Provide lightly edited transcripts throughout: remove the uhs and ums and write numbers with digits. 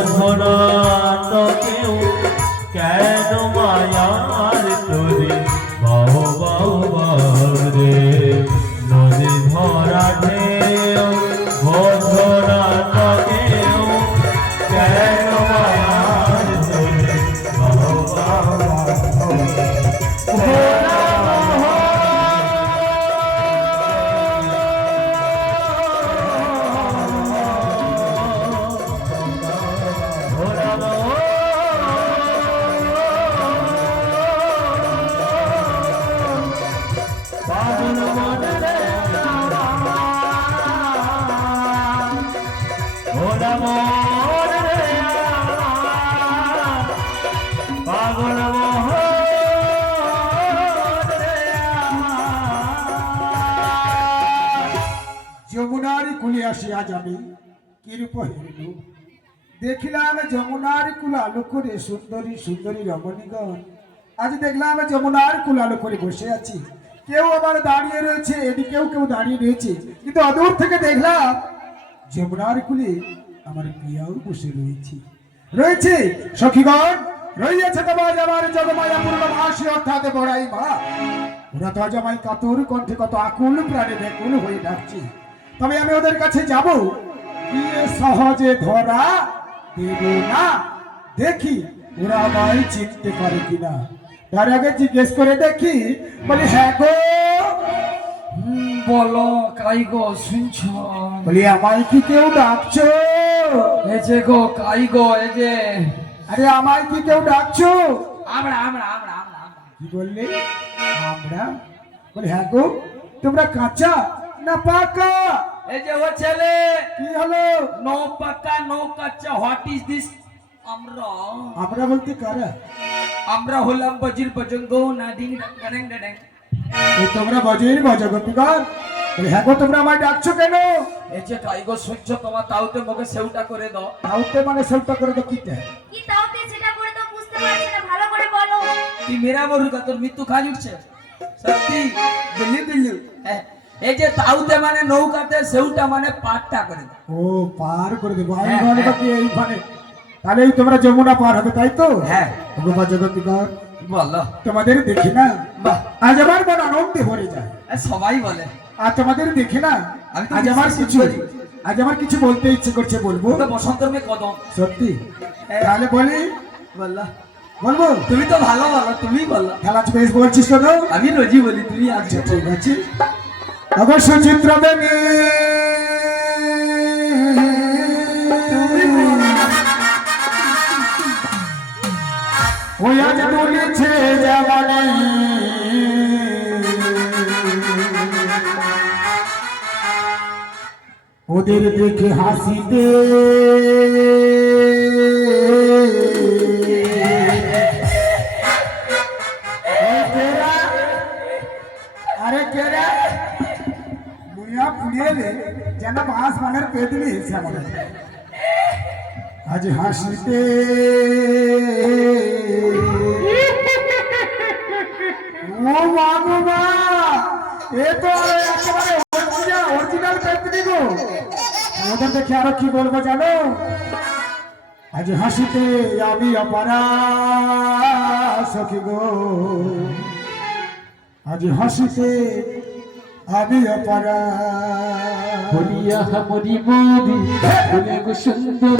বন্ধনা কেউ কেন মায়ার তোরে বাহু বাহু বারে নদী ভরা ঢেউ বন্ধনা কেউ কেন মায়ার তোরে বাহু বাহু যমুনার কুলে আসি আজ আমি কিরূপ হইল দেখিলাম যমুনার কুল আলো করে সুন্দরী সুন্দরী রমণীগণ। আজ দেখলাম যমুনার কুল আলো করে বসে আছি, কেউ আবার দাঁড়িয়ে রয়েছে, এদিকেও কেউ দাঁড়িয়ে রয়েছে, কিন্তু অদূর থেকে দেখলাম যমুনার কুলে আমার প্রিয়াও বসে রয়েছে সখীগণ রয়েছে তোমার আমার জগমায়া পূর্ণমাসী অর্থাৎ বড়াই মা। ওরা তো আজ আমায় কাতর কণ্ঠে কত আকুল প্রাণে ব্যাকুল হয়ে ডাকছে, তবে আমি ওদের কাছে যাব গিয়ে সহজে ধরা দেব না, দেখি ওরা আমায় চিনতে পারে কিনা। তার আগে জিজ্ঞেস করে দেখি, বলি হ্যাঁ গো বলো কাই গো শুনছ? বলি আমায় কি কেউ ডাকছো? এই যে গো কাই গো এই যে। আরে আমায় কি কেউ ডাকছো? আমরা আমরা আমরা আমরা কি বললে? আমরা? বলি হ্যাঁ গো তোমরা কাঁচা না পাকা? এই যে ও ছেলে কি হলো? নো পাকা নো কাঁচা, হোয়াট ইজ দিস? আমরা আমরা বলতে কারা? আমরা হলাম বজির বজঙ্গ নাডিং ড্যাং ড্যাং। এই তোমরা বজের বজগতিকার? বলি হ্যাঁ গো তোমরা আমায় ডাকছো কেন? এই যে কাই গো শুনছ তোমার তাওতে মুখে সেউটা করে দাও। তাওতে মানে সেটা করে তো কিটা? কি তাওতে সেটা করে তো বুঝতে পারছি না, ভালো করে বলো। তুই মেরা মরুকা, তোর মৃত্যু খালি উঠছে সত্যি বিল্লু বিল্লু। হ্যাঁ এই যে তাওতে মানে নৌকাতে, সেউটা মানে পাটটা করে দাও। ও পার করে দেবো আমি ভালো বাকি এইখানে, তাহলে এই তোমরা যমুনা পার হবে তাই তো? হ্যাঁ গো বজগতিকার বলো। তোমাদের দেখি না বাহ আজ আমার মন আনন্দে ভরে যায়। সবাই বলে আর তোমাদের দেখে না আমি তো আজ আমার বিশ্বাস কিছু করি। আজ আমার কিছু বলতে ইচ্ছে করছে, বলবো তো বসন্ত মে কদম। সত্যি? হ্যাঁ। তাহলে বলি বললা বলবো? তুমি তো ভালো বলো, তুমি বলো। খেলা বেশ বলছিস তো? আমি রোজই বলি, তুমি আজকে ঠিক আছে। অবশ্য চিত্র দেবে ওই আজ বলেছে যেমন ওদের দেখে হাসিতে আরে কেরা বুড়িয়া পুড়িয়ে যেন বাঁশ বানের পেতলি হিসা মনে আজ হাসিতে ও বাবা এ তো একেবারে অরিজিনাল পেতলি গো। ওদের দেখে আরো কি বলবো জানো? আজ হাসিতে আমি অপারা সখী গো, আজ হাসিতে আমি অপারা। বলিয়া হামরি মোদি বলে গো সুন্দর,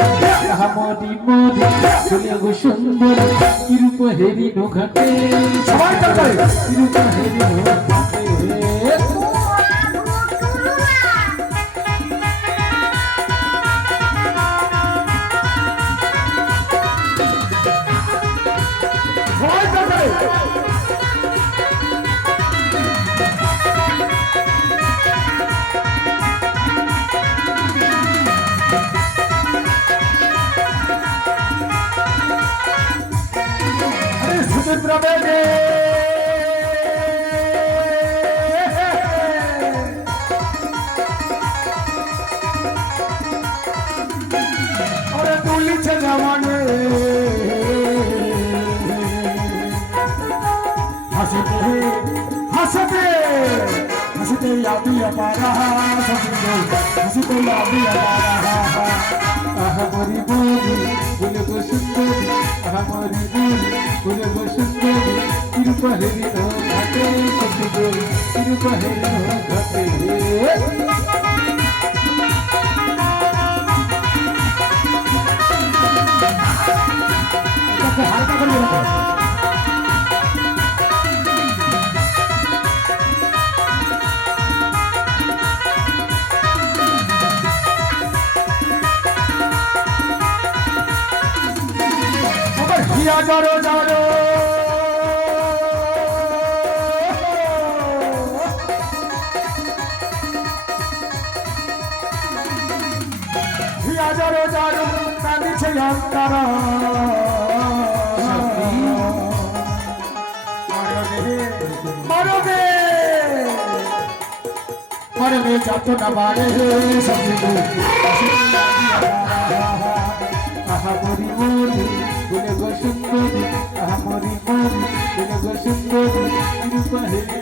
হামরি মোদি বলে গো সুন্দর, কিরূপ হেরি নোঘাটে সবাই তাকাই কিরূপ হেরি নোঘাটে। সবাই তাকাই সুচিত্র বেগে ওরে তুলিছে জমানে হাসিতে হাসিতে হাসিতে আমি অপারা হাসিতে আমি অপারা আহ বলি বলি হিয়া জড়ো জড়ো হিয়া জড়ো জড়ো কাঁদিছে অন্তর মরবে মরবে যত না বাড়ে সবজি আহা মরি মরি বলে গো সুন্দরী আহা মরি মরি বলে গো সুন্দরী রূপ হেরি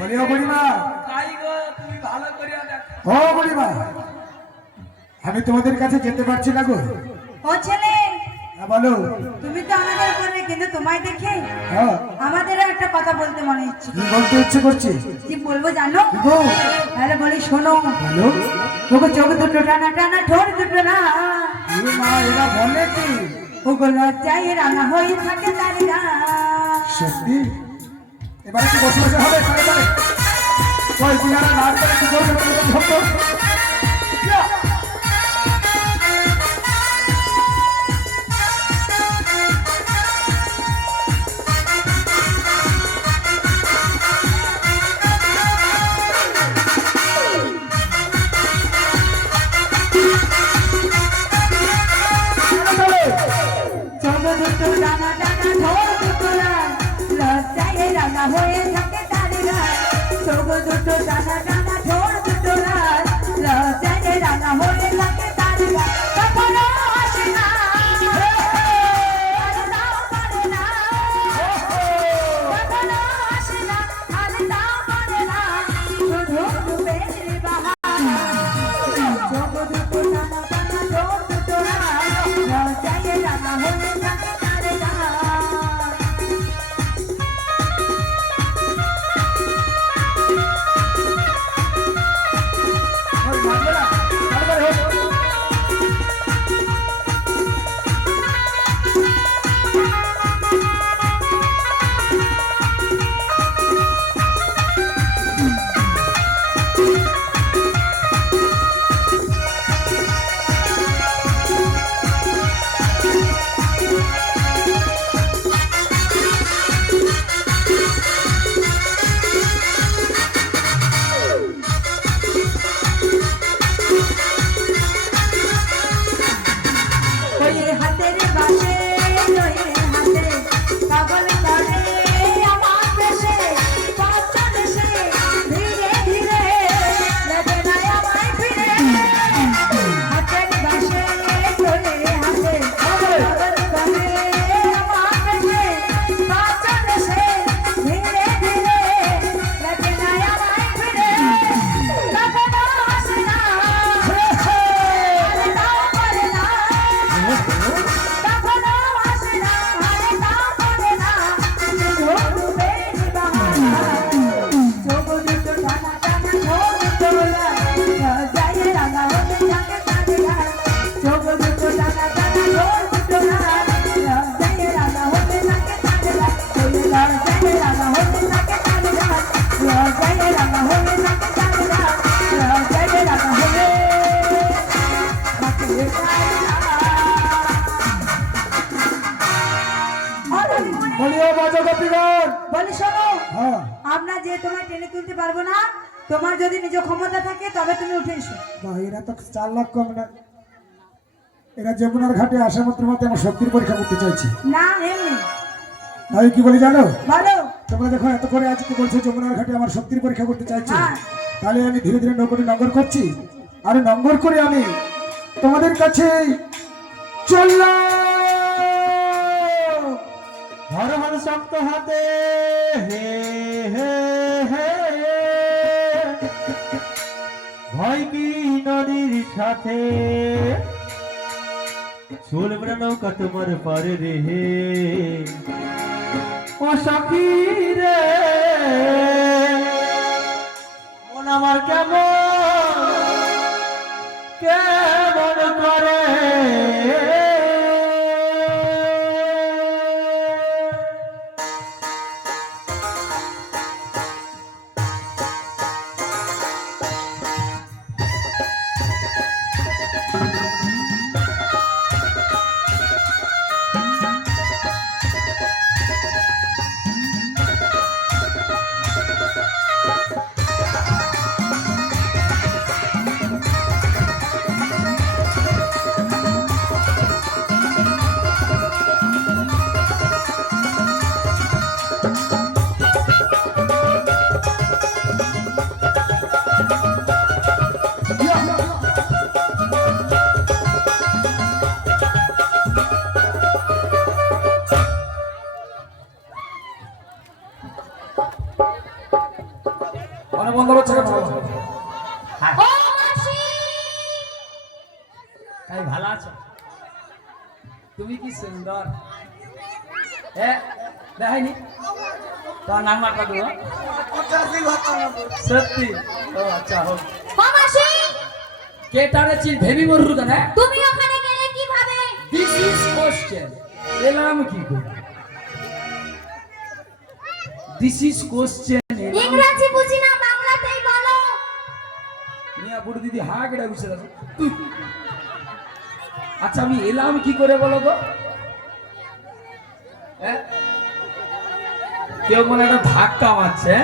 বলিও বুড়িমা তাই গো তুমি ভালো করে দেখো। ও বুড়িমা আমি তোমাদের কাছে যেতে পারছি না গো। ও ছেলে, হ্যাঁ বলো। তুমি তো আমাদের উপরে, কিন্তু তোমায় দেখে হ্যাঁ আমাদেরও একটা কথা বলতে মনে ইচ্ছে। কি বলতে ইচ্ছে করছে? কি বলবো জানো? কি গো? তাহলে বলি শোনো। বলো। ওগো চোখ দুটো টানা টানা, ঠোঁট দুটো না, এ মা এরা বলে কি? ওগো লজ্জায় রাঙা হয়ে থাকে তারি না। সত্যি? এবারে কি বসে বসে হবে? চলে চলে ওই বুড়ারা নাচ করে কি করবে? ভাবতো চোখ দুটো টানা টানা, ঠোঁট দুটো না, লজ্জায় রাঙা হয়ে থাকে তারি না। চোখ দুটো টানা টানা, ঠোঁট দুটো না, লজ্জায় রাঙা হয়ে থাকে তারি না। কখনো আসে না, আর তাও পারে না। কখনো আসে না, আর তাও পারে না। শুধু রূপের বাহানা। চোখ দুটো টানা টানা, ঠোঁট দুটো না, লজ্জায় রাঙা হয়ে থাকে তারি না। ওই নাচবে না, তাড়াতাড়ি হোক। ওই হাতের বাসে, ওই হাতে পাগল করে আমার দেশে, পাঁচজন এসে ধীরে ধীরে নেবে না আমায় ফিরে। হাতের বাসে, ওই হাতে পাগল করে আমার দেশে, পাঁচজন এসে ধীরে ধীরে নেবে না আমায় ফিরে। কখনো আসে না, আর তাও পারে না। কখনো আসে না, আরে তাও পারে না। শুধু রূপের বাহানা। চোখ দুটো টানা টানা, ঠোঁট দুটো না, লজ্জায় রাঙা হতে থাকে তারি না। চোখ দুটো টানা টানা, ঠোঁট দুটো না, লজ্জায় রাঙা হতে থাকে তারি না। ওই লজ্জায় রাঙা হতে থাকে তারি না। লজ্জায় রাঙা হতে থাকে তারি না। লজ্জায় রাঙা হতে থাকে তারি না। বলিও বাজা গোপীগণ। বলি শোনো, হ্যাঁ আমরা যে তোমায় টেনে তুলতে পারবো না। তোমার যদি নিজ ক্ষমতা থাকে তবে তুমি উঠে এসো। বা এরা তো 4 লাখ কম না। এরা যমুনার ঘাটে আসা মাত্র মাত্র আমার শক্তির পরীক্ষা করতে চাইছে। না এমনি তাই কি বলি জানো? বলো। তোমরা দেখো এত করে আজকে বলছো যমুনার ঘাটে আমার শক্তির পরীক্ষা করতে চাইছে। হ্যাঁ। তাহলে আমি ধীরে ধীরে নগরে নগর করছি, আর নগর করে আমি তোমাদের কাছে চললাম। হর হর শক্ত হাতে হে হে হে ভয় কি নদীর সাথে চলবে না নৌকা তোমার পারে রে হে ও সখী রে কানে বন্ধ করছে কেন? হ্যাঁ ও মাসি তাই ভালো আছো? তুমি কি সুন্দর দেখাইনি তার নাম্বারটা দেবো সত্যি ও আচ্ছা হোক ও মাসি কে টানে চিল ভেবি মরু না তুমি ওখানে গেলে কিভাবে? দিস ইজ কোশ্চেন এলাম কি করে দিস ইজ কোশ্চেন ইংরেজি বুঝি না, বাংলাতেই বলো। মিয়া বুড়ি দিদি হা কেটে বসে আছে তুই আচ্ছা আমি এলাম কি করে বলো তো কেউ মনে একটা ধাক্কা মারছে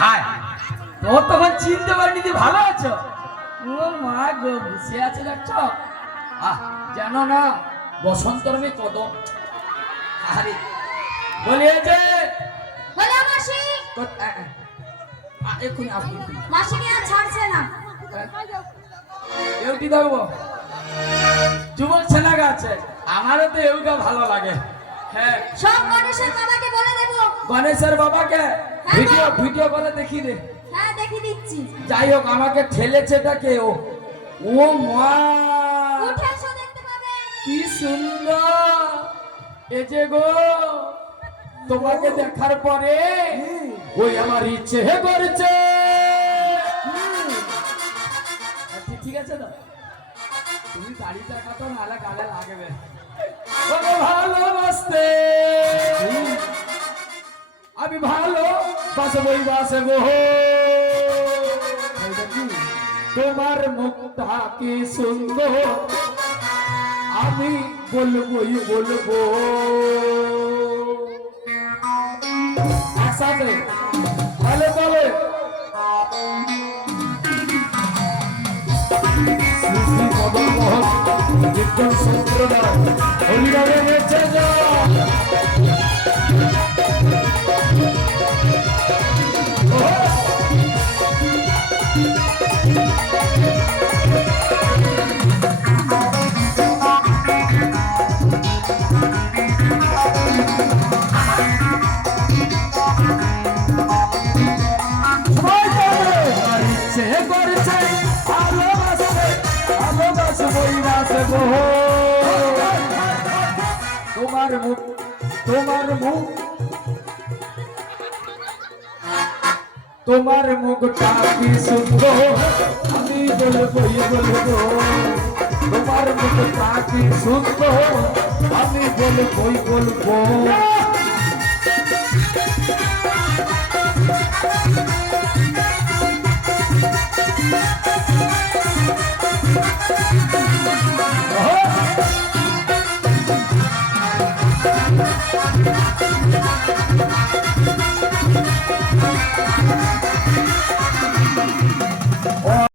হায় তো তখন চিনতে পারিনি যে ভালো আছো ও মা গো বসে আছে দেখছ জানো না বসন্তর মে কদম আরে বলিয়েছে বলো মাসি। এক্ষুনি আপনি মাসিকে আর ছাড়ছে না। এউটি দেখবো যুবক ছেলে আছে আমারও তো এউটা ভালো লাগে হ্যাঁ সব গণেশের বাবাকে বলে দেবো। গণেশের বাবাকে ভিডিও ভিডিও কলে দেখি দে হ্যাঁ দেখি দিচ্ছি। যাই হোক আমাকে ঠেলেছেটা কে ও ও মা উঠে এসো, দেখতে পাবে। কি সুন্দর এ যে গো তোমাকে দেখার পরে ওই আমার ইচ্ছে করছে ঠিক আছে তো তুমি গাড়িটা কাটো নালে গালে লাগবে ওকে ভালোবাসতে আমি ভালো বাসবই বাসবো তোমার মুখটা কি সুন্দর আমি বলবোই বলবো একসাথে বলে বলে শ্রী মদন মোহন কীর্তন সম্প্রদায় হরিনামে বেঁচে যাও তোমার মুখ তোমার মুখটা কি সুন্দর আমি বলবোই বলবো তোমার মুখটা কি সুন্দর আমি বলবোই বলবো